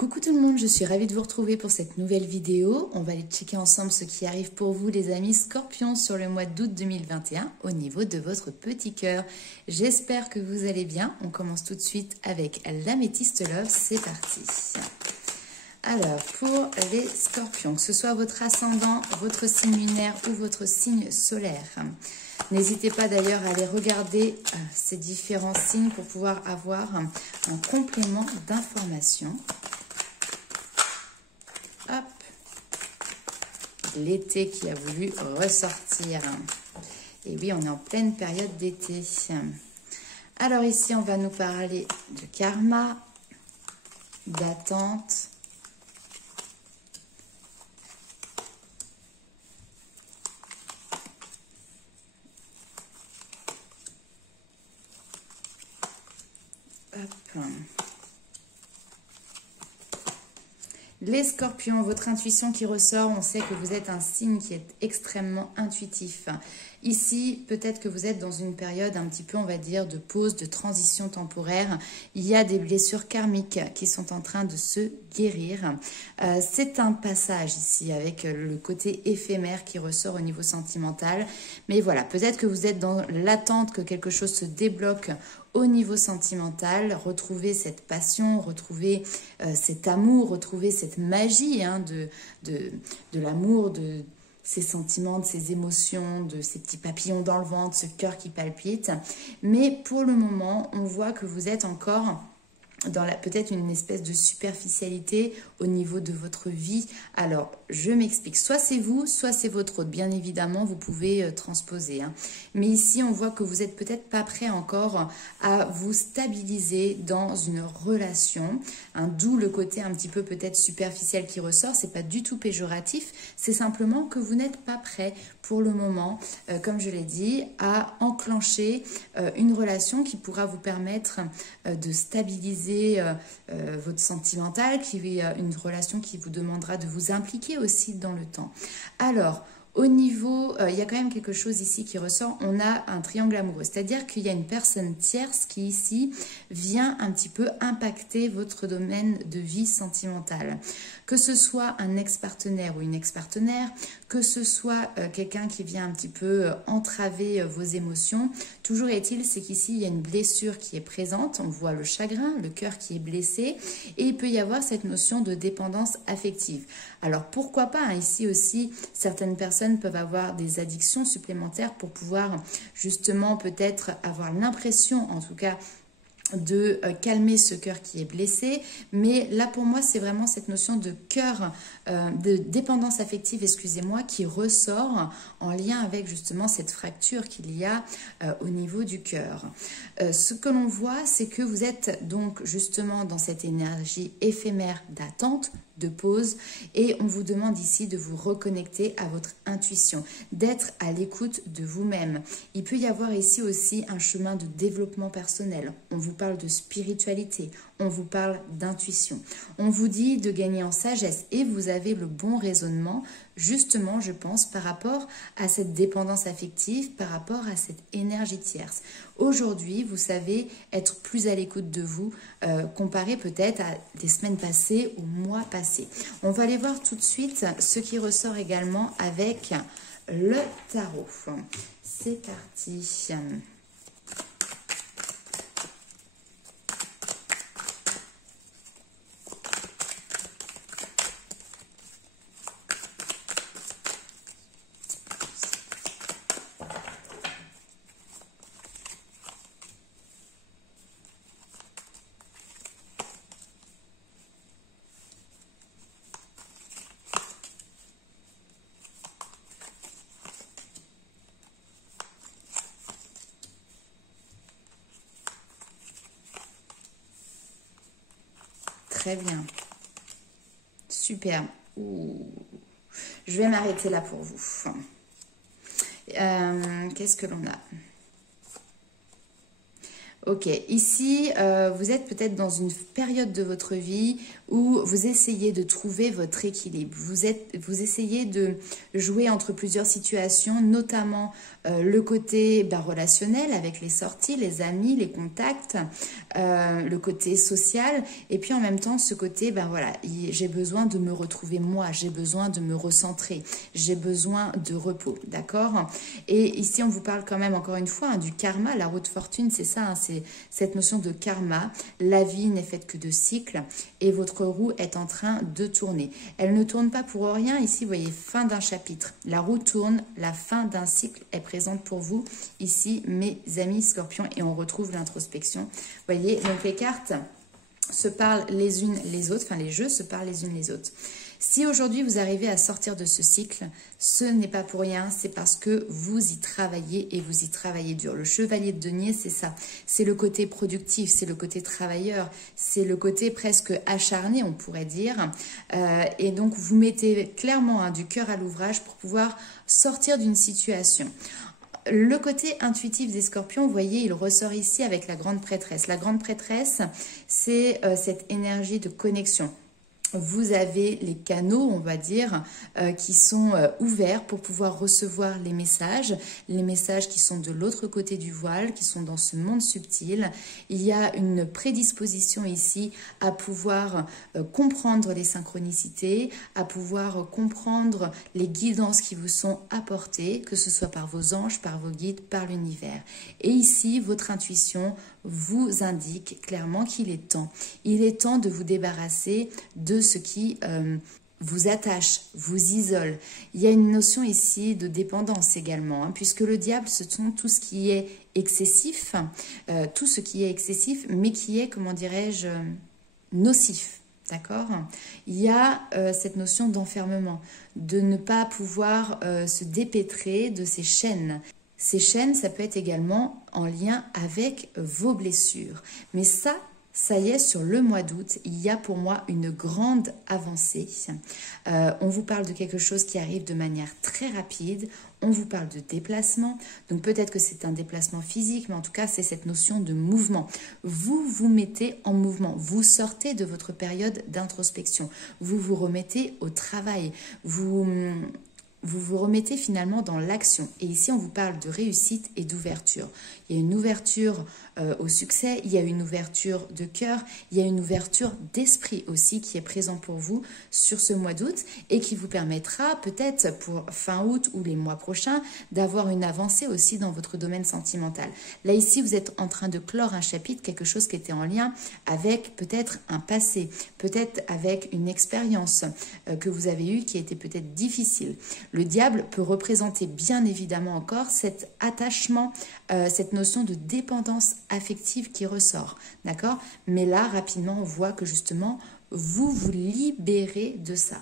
Coucou tout le monde, je suis ravie de vous retrouver pour cette nouvelle vidéo. On va aller checker ensemble ce qui arrive pour vous les amis Scorpions sur le mois d'août 2021 au niveau de votre petit cœur. J'espère que vous allez bien. On commence tout de suite avec l'Améthyste Love, c'est parti. Alors pour les Scorpions, que ce soit votre ascendant, votre signe lunaire ou votre signe solaire, n'hésitez pas d'ailleurs à aller regarder ces différents signes pour pouvoir avoir un complément d'information. Hop, l'été qui a voulu ressortir. Et oui, on est en pleine période d'été. Alors ici, on va nous parler de karma, d'attente, hop. Les Scorpions, votre intuition qui ressort, on sait que vous êtes un signe qui est extrêmement intuitif. Ici, peut-être que vous êtes dans une période un petit peu, on va dire, de pause, de transition temporaire. Il y a des blessures karmiques qui sont en train de se guérir. C'est un passage ici avec le côté éphémère qui ressort au niveau sentimental. Mais voilà, peut-être que vous êtes dans l'attente que quelque chose se débloque au niveau sentimental, retrouver cette passion, retrouver cet amour, retrouver cette magie de l'amour, de ces sentiments, de ces émotions, de ces petits papillons dans le ventre, ce cœur qui palpite. Mais pour le moment, on voit que vous êtes encore dans peut-être une espèce de superficialité au niveau de votre vie. Alors, je m'explique. Soit c'est vous, soit c'est votre autre. Bien évidemment, vous pouvez transposer. Mais ici, on voit que vous n'êtes peut-être pas prêt encore à vous stabiliser dans une relation. D'où le côté un petit peu peut-être superficiel qui ressort. C'est pas du tout péjoratif. C'est simplement que vous n'êtes pas prêt pour le moment, comme je l'ai dit, à enclencher une relation qui pourra vous permettre de stabiliser votre sentimental, une relation qui vous demandera de vous impliquer aussi dans le temps. Alors, au niveau, il y a quand même quelque chose ici qui ressort, on a un triangle amoureux, c'est-à-dire qu'il y a une personne tierce qui ici vient un petit peu impacter votre domaine de vie sentimentale. Que ce soit un ex-partenaire ou une ex-partenaire, que ce soit quelqu'un qui vient un petit peu entraver vos émotions, toujours est-il, c'est qu'ici, il y a une blessure qui est présente, on voit le chagrin, le cœur qui est blessé, et il peut y avoir cette notion de dépendance affective. Alors, pourquoi pas, ici aussi, certaines personnes peuvent avoir des addictions supplémentaires pour pouvoir justement peut-être avoir l'impression, en tout cas, de calmer ce cœur qui est blessé, mais là pour moi c'est vraiment cette notion de cœur, de dépendance affective, excusez-moi, qui ressort en lien avec justement cette fracture qu'il y a au niveau du cœur. Ce que l'on voit, c'est que vous êtes donc justement dans cette énergie éphémère d'attente, de pause, et on vous demande ici de vous reconnecter à votre intuition, d'être à l'écoute de vous-même. Il peut y avoir ici aussi un chemin de développement personnel. On vous parle de spiritualité, on vous parle d'intuition. On vous dit de gagner en sagesse et vous avez le bon raisonnement, justement, je pense, par rapport à cette dépendance affective, par rapport à cette énergie tierce. Aujourd'hui, vous savez être plus à l'écoute de vous, comparé peut-être à des semaines passées ou mois passés. On va aller voir tout de suite ce qui ressort également avec le tarot. C'est parti. Très bien. Super. Ouh. Je vais m'arrêter là pour vous. Qu'est-ce que l'on a? Ok, ici, vous êtes peut-être dans une période de votre vie où vous essayez de trouver votre équilibre. Vous essayez de jouer entre plusieurs situations, notamment le côté relationnel avec les sorties, les amis, les contacts, le côté social, et puis en même temps ce côté, voilà, j'ai besoin de me retrouver moi, j'ai besoin de me recentrer, j'ai besoin de repos, d'accord? Et ici, on vous parle quand même, encore une fois, du karma, la roue de fortune, c'est ça, c'est cette notion de karma. La vie n'est faite que de cycles et votre roue est en train de tourner. Elle ne tourne pas pour rien. Ici, vous voyez, fin d'un chapitre. La roue tourne, la fin d'un cycle est présente pour vous. Ici, mes amis scorpions, et on retrouve l'introspection. Vous voyez, donc les cartes se parlent les unes les autres, enfin les jeux se parlent les unes les autres. Si aujourd'hui vous arrivez à sortir de ce cycle, ce n'est pas pour rien, c'est parce que vous y travaillez et vous y travaillez dur. Le chevalier de denier, c'est ça. C'est le côté productif, c'est le côté travailleur, c'est le côté presque acharné, on pourrait dire. Et donc vous mettez clairement du cœur à l'ouvrage pour pouvoir sortir d'une situation. Le côté intuitif des scorpions, vous voyez, il ressort ici avec la grande prêtresse. La grande prêtresse, c'est cette énergie de connexion. Vous avez les canaux, on va dire, qui sont ouverts pour pouvoir recevoir les messages qui sont de l'autre côté du voile, qui sont dans ce monde subtil. Il y a une prédisposition ici à pouvoir comprendre les synchronicités, à pouvoir comprendre les guidances qui vous sont apportées, que ce soit par vos anges, par vos guides, par l'univers. Et ici, votre intuition vous indique clairement qu'il est temps. Il est temps de vous débarrasser de ce qui vous attache, vous isole. Il y a une notion ici de dépendance également, puisque le diable, ce sont tout ce qui est excessif, mais qui est, comment dirais-je, nocif. D'accord? Il y a cette notion d'enfermement, de ne pas pouvoir se dépêtrer de ces chaînes. Ces chaînes, ça peut être également en lien avec vos blessures. Mais ça y est, sur le mois d'août, il y a pour moi une grande avancée. On vous parle de quelque chose qui arrive de manière très rapide. On vous parle de déplacement. Donc peut-être que c'est un déplacement physique, mais en tout cas, c'est cette notion de mouvement. Vous vous mettez en mouvement. Vous sortez de votre période d'introspection. Vous vous remettez au travail. Vous vous remettez finalement dans l'action. Et ici, on vous parle de réussite et d'ouverture. Il y a une ouverture au succès, il y a une ouverture de cœur, il y a une ouverture d'esprit aussi qui est présente pour vous sur ce mois d'août et qui vous permettra peut-être pour fin août ou les mois prochains d'avoir une avancée aussi dans votre domaine sentimental. Là, ici, vous êtes en train de clore un chapitre, quelque chose qui était en lien avec peut-être un passé, peut-être avec une expérience que vous avez eue qui était peut-être difficile. Le diable peut représenter bien évidemment encore cet attachement, cette notion de dépendance affective qui ressort, d'accord? Mais là, rapidement, on voit que justement, vous vous libérez de ça.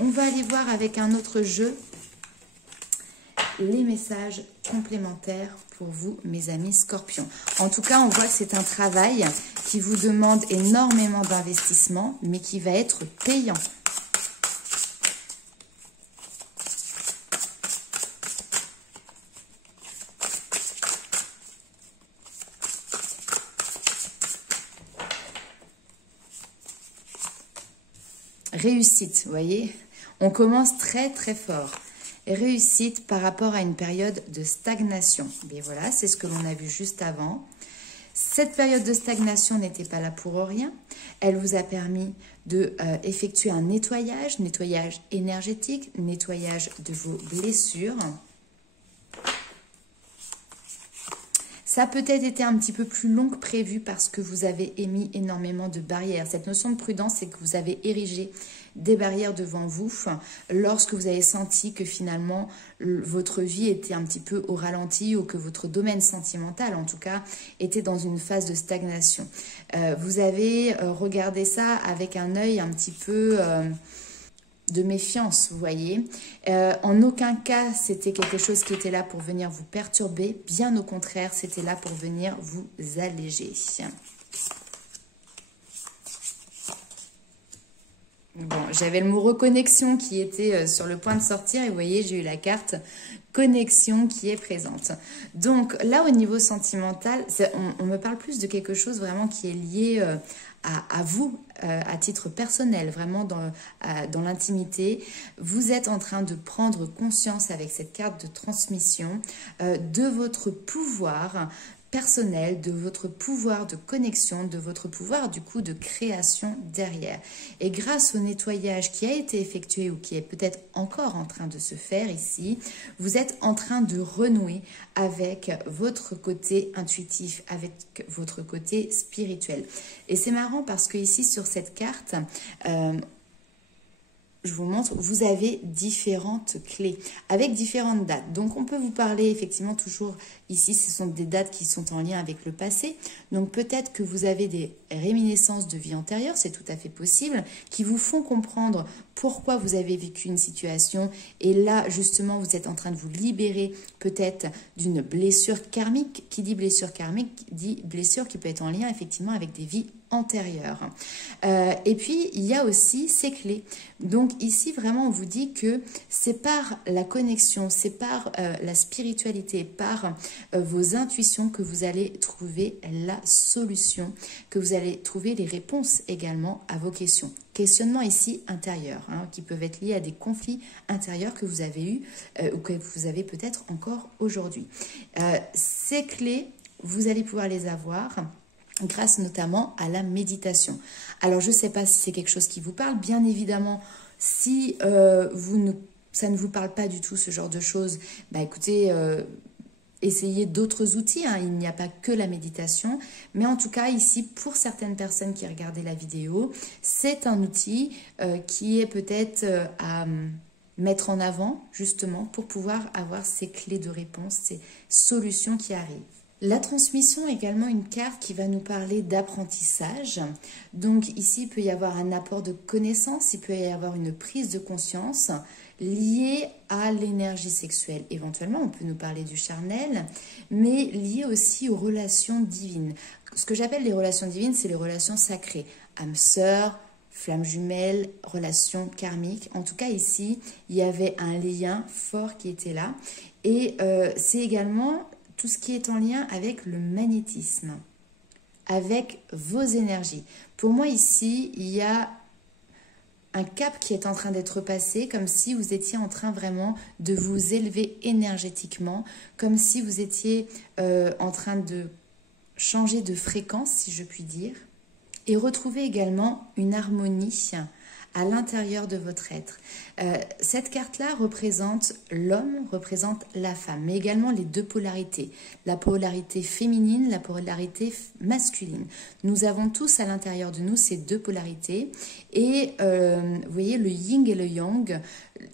On va aller voir avec un autre jeu les messages complémentaires pour vous, mes amis scorpions. En tout cas, on voit que c'est un travail qui vous demande énormément d'investissement, mais qui va être payant. Réussite, vous voyez, on commence très très fort. Réussite par rapport à une période de stagnation. Et voilà, c'est ce que l'on a vu juste avant. Cette période de stagnation n'était pas là pour rien. Elle vous a permis de effectuer un nettoyage énergétique, nettoyage de vos blessures. Ça a peut-être été un petit peu plus long que prévu parce que vous avez émis énormément de barrières. Cette notion de prudence, c'est que vous avez érigé des barrières devant vous lorsque vous avez senti que finalement votre vie était un petit peu au ralenti ou que votre domaine sentimental, en tout cas, était dans une phase de stagnation. Vous avez regardé ça avec un œil un petit peu de méfiance, vous voyez. En aucun cas, c'était quelque chose qui était là pour venir vous perturber. Bien au contraire, c'était là pour venir vous alléger. Bon, j'avais le mot reconnexion qui était sur le point de sortir et vous voyez, j'ai eu la carte connexion qui est présente. Donc là, au niveau sentimental, on me parle plus de quelque chose vraiment qui est lié à vous, à titre personnel, vraiment dans l'intimité. Vous êtes en train de prendre conscience avec cette carte de transmission de votre pouvoir personnel, de votre pouvoir de connexion, de votre pouvoir du coup de création derrière. Et grâce au nettoyage qui a été effectué ou qui est peut-être encore en train de se faire ici, vous êtes en train de renouer avec votre côté intuitif, avec votre côté spirituel. Et c'est marrant parce que ici sur cette carte, je vous montre, vous avez différentes clés avec différentes dates. Donc, on peut vous parler effectivement toujours ici, ce sont des dates qui sont en lien avec le passé. Donc, peut-être que vous avez des réminiscences de vie antérieure, c'est tout à fait possible, qui vous font comprendre pourquoi vous avez vécu une situation. Et là, justement, vous êtes en train de vous libérer peut-être d'une blessure karmique. Qui dit blessure karmique dit blessure qui peut être en lien effectivement avec des vies antérieures. Et puis, il y a aussi ces clés. Donc ici, vraiment, on vous dit que c'est par la connexion, c'est par la spiritualité, par vos intuitions que vous allez trouver la solution, que vous allez trouver les réponses également à vos questions. Questionnements ici intérieurs, qui peuvent être liés à des conflits intérieurs que vous avez eus ou que vous avez peut-être encore aujourd'hui. Ces clés, vous allez pouvoir les avoir grâce notamment à la méditation. Alors, je ne sais pas si c'est quelque chose qui vous parle. Bien évidemment, si ça ne vous parle pas du tout, ce genre de choses, bah écoutez, essayez d'autres outils. Il n'y a pas que la méditation. Mais en tout cas, ici, pour certaines personnes qui regardaient la vidéo, c'est un outil qui est peut-être à mettre en avant, justement, pour pouvoir avoir ces clés de réponse, ces solutions qui arrivent. La transmission est également une carte qui va nous parler d'apprentissage. Donc ici, il peut y avoir un apport de connaissances, il peut y avoir une prise de conscience liée à l'énergie sexuelle. Éventuellement, on peut nous parler du charnel, mais liée aussi aux relations divines. Ce que j'appelle les relations divines, c'est les relations sacrées. Âme sœur, flamme jumelle, relations karmiques. En tout cas, ici, il y avait un lien fort qui était là. Et c'est également tout ce qui est en lien avec le magnétisme, avec vos énergies. Pour moi, ici, il y a un cap qui est en train d'être passé, comme si vous étiez en train vraiment de vous élever énergétiquement, comme si vous étiez en train de changer de fréquence, si je puis dire, et retrouver également une harmonie à l'intérieur de votre être. Cette carte-là représente l'homme, représente la femme, mais également les deux polarités, la polarité féminine, la polarité masculine. Nous avons tous à l'intérieur de nous ces deux polarités et vous voyez le yin et le yang,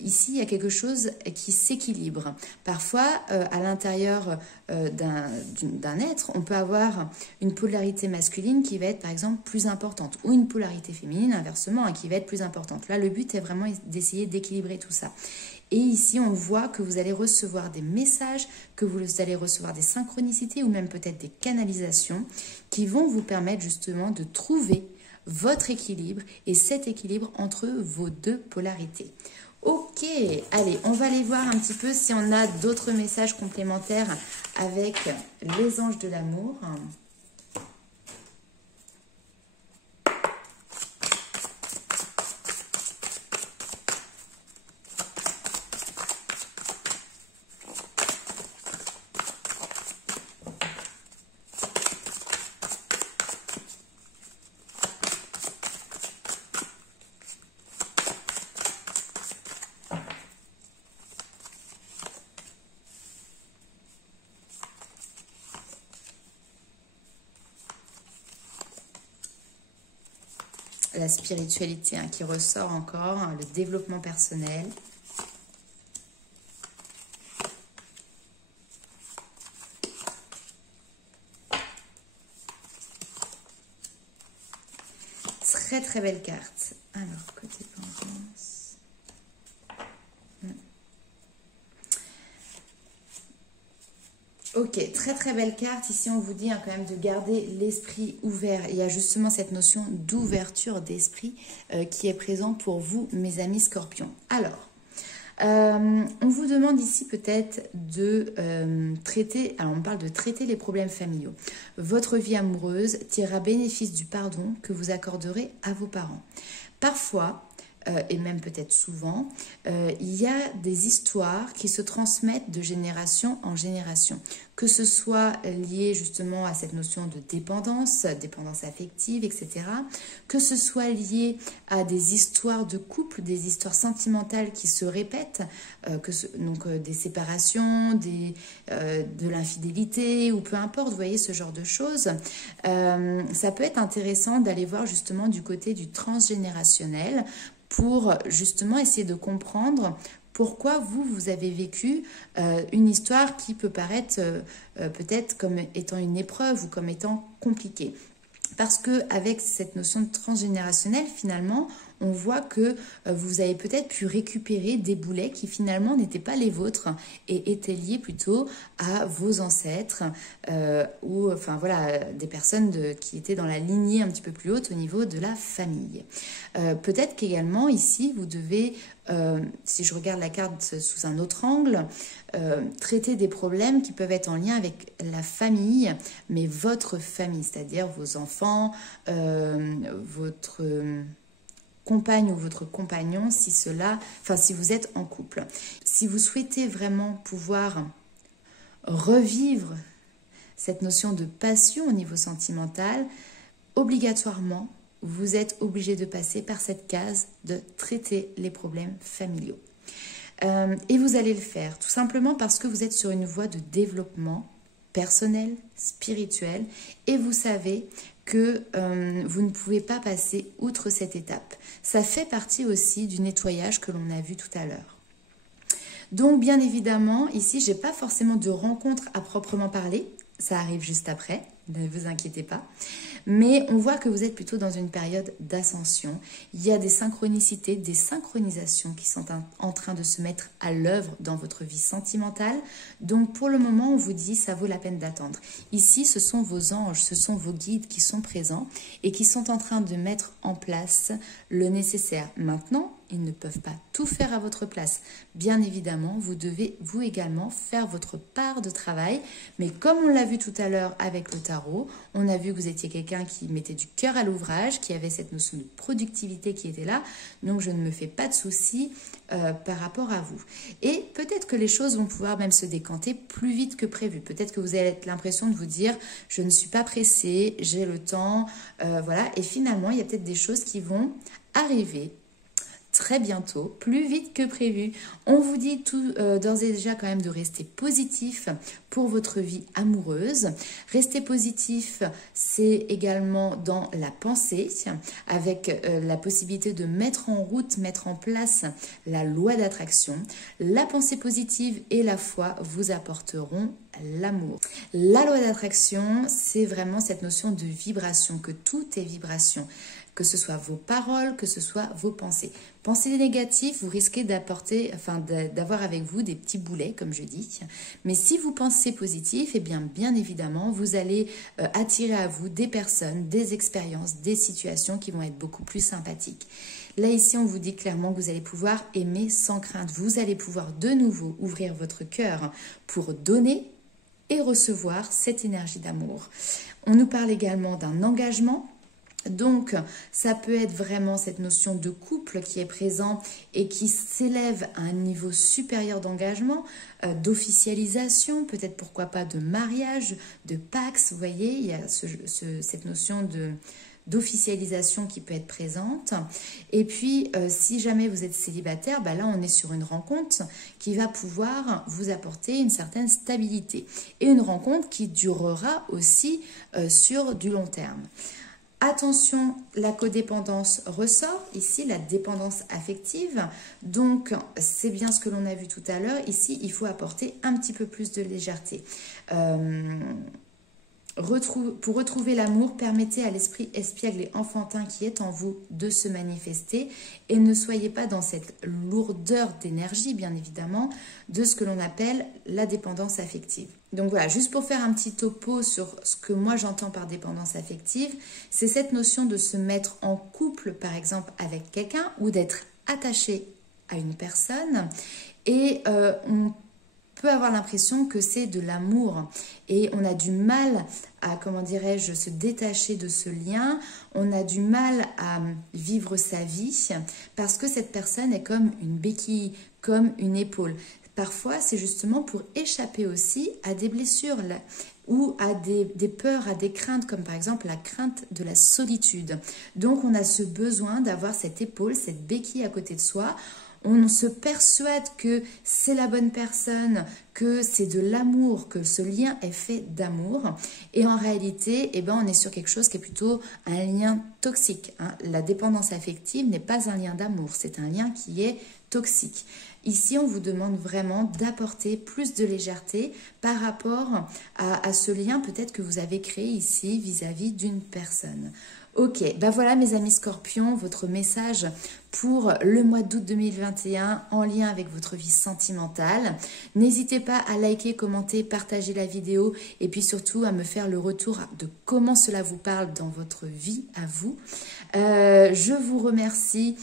ici il y a quelque chose qui s'équilibre. Parfois à l'intérieur d'un être, on peut avoir une polarité masculine qui va être par exemple plus importante ou une polarité féminine inversement qui va être plus importante. Là le but est vraiment d'essayer d'équilibrer tout ça. Et ici, on voit que vous allez recevoir des messages, que vous allez recevoir des synchronicités ou même peut-être des canalisations qui vont vous permettre justement de trouver votre équilibre et cet équilibre entre vos deux polarités. Ok, allez, on va aller voir un petit peu si on a d'autres messages complémentaires avec les anges de l'amour. La spiritualité qui ressort encore, le développement personnel. Très très belle carte. Alors, côté pendance. Ok, très très belle carte. Ici, on vous dit hein, quand même de garder l'esprit ouvert. Il y a justement cette notion d'ouverture d'esprit qui est présent pour vous, mes amis scorpions. Alors, on vous demande ici peut-être de traiter, alors on parle de traiter les problèmes familiaux. Votre vie amoureuse tirera bénéfice du pardon que vous accorderez à vos parents. Parfois, et même peut-être souvent, il y a des histoires qui se transmettent de génération en génération, que ce soit lié justement à cette notion de dépendance, dépendance affective, etc., que ce soit lié à des histoires de couple, des histoires sentimentales qui se répètent, donc des séparations, de l'infidélité, ou peu importe, vous voyez, ce genre de choses. Ça peut être intéressant d'aller voir justement du côté du transgénérationnel, pour justement essayer de comprendre pourquoi vous avez vécu une histoire qui peut paraître peut-être comme étant une épreuve ou comme étant compliquée. Parce qu'avec cette notion de transgénérationnel, finalement, on voit que vous avez peut-être pu récupérer des boulets qui finalement n'étaient pas les vôtres et étaient liés plutôt à vos ancêtres ou enfin voilà, des personnes qui étaient dans la lignée un petit peu plus haute au niveau de la famille. Peut-être qu'également ici, vous devez, si je regarde la carte sous un autre angle, traiter des problèmes qui peuvent être en lien avec la famille, mais votre famille, c'est-à-dire vos enfants, votre compagne ou votre compagnon, si vous êtes en couple. Si vous souhaitez vraiment pouvoir revivre cette notion de passion au niveau sentimental, obligatoirement, vous êtes obligé de passer par cette case de traiter les problèmes familiaux. Et vous allez le faire tout simplement parce que vous êtes sur une voie de développement personnel, spirituel, et vous savez que vous ne pouvez pas passer outre cette étape. Ça fait partie aussi du nettoyage que l'on a vu tout à l'heure. Donc bien évidemment, ici, je n'ai pas forcément de rencontre à proprement parler, ça arrive juste après, ne vous inquiétez pas. Mais on voit que vous êtes plutôt dans une période d'ascension. Il y a des synchronicités, des synchronisations qui sont en train de se mettre à l'œuvre dans votre vie sentimentale. Donc pour le moment, on vous dit ça vaut la peine d'attendre. Ici, ce sont vos anges, ce sont vos guides qui sont présents et qui sont en train de mettre en place le nécessaire. Maintenant, ils ne peuvent pas tout faire à votre place. Bien évidemment, vous devez vous également faire votre part de travail. Mais comme on l'a vu tout à l'heure avec le tarot, on a vu que vous étiez quelqu'un qui mettait du cœur à l'ouvrage, qui avait cette notion de productivité qui était là. Donc je ne me fais pas de soucis par rapport à vous. Et peut-être que les choses vont pouvoir même se décanter plus vite que prévu. Peut-être que vous avez l'impression de vous dire « je ne suis pas pressée, j'ai le temps voilà. Et finalement, il y a peut-être des choses qui vont arriver très bientôt, plus vite que prévu. On vous dit tout d'ores et déjà quand même de rester positif pour votre vie amoureuse. Rester positif, c'est également dans la pensée, avec la possibilité de mettre en route, mettre en place la loi d'attraction. La pensée positive et la foi vous apporteront l'amour. La loi d'attraction, c'est vraiment cette notion de vibration, que tout est vibration. Que ce soit vos paroles, que ce soit vos pensées. Pensez négatif, vous risquez d'avoir avec vous des petits boulets, comme je dis. Mais si vous pensez positif, eh bien évidemment, vous allez attirer à vous des personnes, des expériences, des situations qui vont être beaucoup plus sympathiques. Là, ici, on vous dit clairement que vous allez pouvoir aimer sans crainte. Vous allez pouvoir de nouveau ouvrir votre cœur pour donner et recevoir cette énergie d'amour. On nous parle également d'un engagement. Donc, ça peut être vraiment cette notion de couple qui est présent et qui s'élève à un niveau supérieur d'engagement, d'officialisation, peut-être pourquoi pas de mariage, de pax, vous voyez, il y a cette notion d'officialisation qui peut être présente. Et puis, si jamais vous êtes célibataire, là, on est sur une rencontre qui va pouvoir vous apporter une certaine stabilité. Et une rencontre qui durera aussi sur du long terme. Attention, la codépendance ressort, ici la dépendance affective, donc c'est bien ce que l'on a vu tout à l'heure, ici il faut apporter un petit peu plus de légèreté. Pour retrouver l'amour, permettez à l'esprit espiègle et enfantin qui est en vous de se manifester et ne soyez pas dans cette lourdeur d'énergie, bien évidemment, de ce que l'on appelle la dépendance affective. Donc voilà, juste pour faire un petit topo sur ce que moi j'entends par dépendance affective, c'est cette notion de se mettre en couple, par exemple, avec quelqu'un ou d'être attaché à une personne et on peut avoir l'impression que c'est de l'amour et on a du mal à, comment dirais-je, se détacher de ce lien, on a du mal à vivre sa vie parce que cette personne est comme une béquille, comme une épaule. Parfois, c'est justement pour échapper aussi à des blessures ou à des peurs, à des craintes, comme par exemple la crainte de la solitude. Donc, on a ce besoin d'avoir cette épaule, cette béquille à côté de soi. On se persuade que c'est la bonne personne, que c'est de l'amour, que ce lien est fait d'amour. Et en réalité, eh ben, on est sur quelque chose qui est plutôt un lien toxique. La dépendance affective n'est pas un lien d'amour, c'est un lien qui est toxique. Ici, on vous demande vraiment d'apporter plus de légèreté par rapport à ce lien peut-être que vous avez créé ici vis-à-vis d'une personne. Ok, ben voilà mes amis scorpions, votre message pour le mois d'août 2021 en lien avec votre vie sentimentale. N'hésitez pas à liker, commenter, partager la vidéo et puis surtout à me faire le retour de comment cela vous parle dans votre vie à vous. Je vous remercie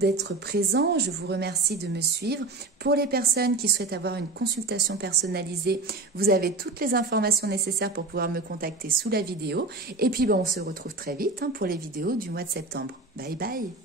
d'être présent, je vous remercie de me suivre. Pour les personnes qui souhaitent avoir une consultation personnalisée, vous avez toutes les informations nécessaires pour pouvoir me contacter sous la vidéo. Et puis on se retrouve très vite pour les vidéos du mois de septembre. Bye bye!